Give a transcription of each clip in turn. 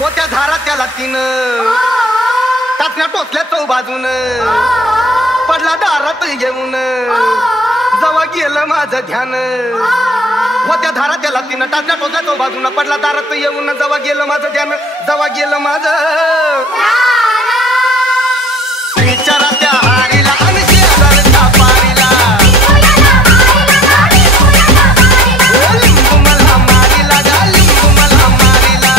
होत्या धारा त्याला तीन टाचण्या टोचल्या चौ बाजून पडला दारात येऊन जवा गेलं माझं ध्यान होत्या धारा त्याला तीन टाचण्या टोचल्या चौ बाजून पडला दारात येऊन जवा गेलं माझं ध्यान जवा गेलं माझं विचारा त्या हारीला आणि शेजारच्या पारीला लिंबू मला मारीला गा लिंबू मला मारीला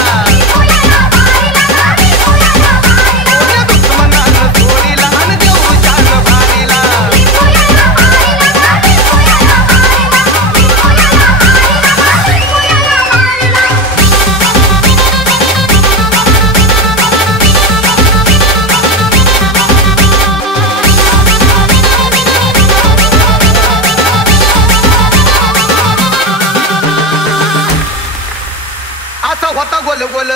कोण्या दुश्मनानं चोरीला आणि देऊशान भारीला असा होता गोल गोल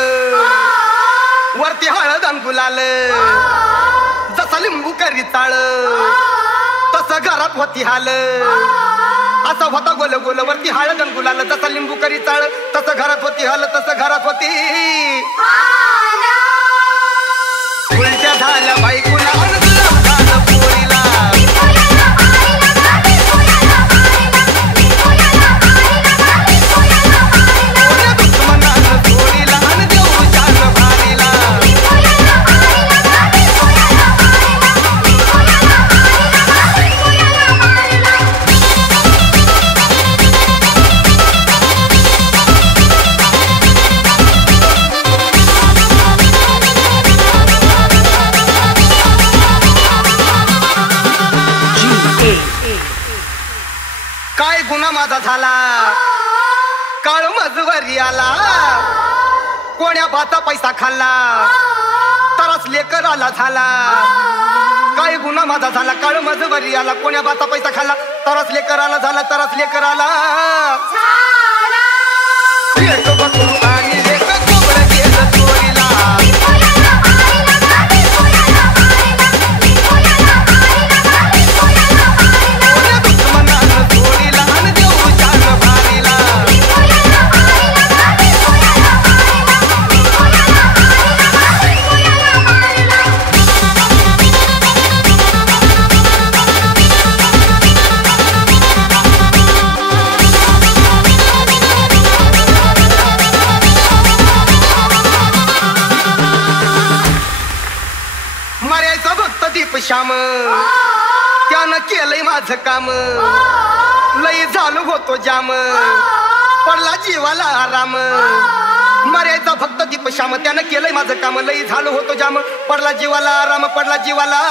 वरती हळद आणि गुलाल जसा लिंबू करी चाळ तसं घरात होती हाल असा होता गोल गोल वरती हळद आणि गुलाल जसा लिंबू करी चाळ तसं घरात होती हाल तसं घरात होती उलट्या झाल्या बायकोला आणि गुलाब झालं पोरीला काय गुन्हा माझा झाला काळ मजवरी आला कोण्या भाता पैसा खाल्ला तरच लेकर आला झाला काय गुन्हा माझा झाला काळ मजवरी आला कोण्या भाता पैसा खाल्ला तरच लेकर आला झाला तरच लेकर आला लेक बकरू आणि लेक कोबडं गेलं चोरीला मर्याचा भक्त दीप श्याम त्यानं केलंय माझं काम लई झालो होतो जाम पडला जीवाला आराम मर्याचा भक्त दीप श्याम त्यानं केलंय माझं काम लई झालो होतो जाम पडला जीवाला आराम पडला जीवाला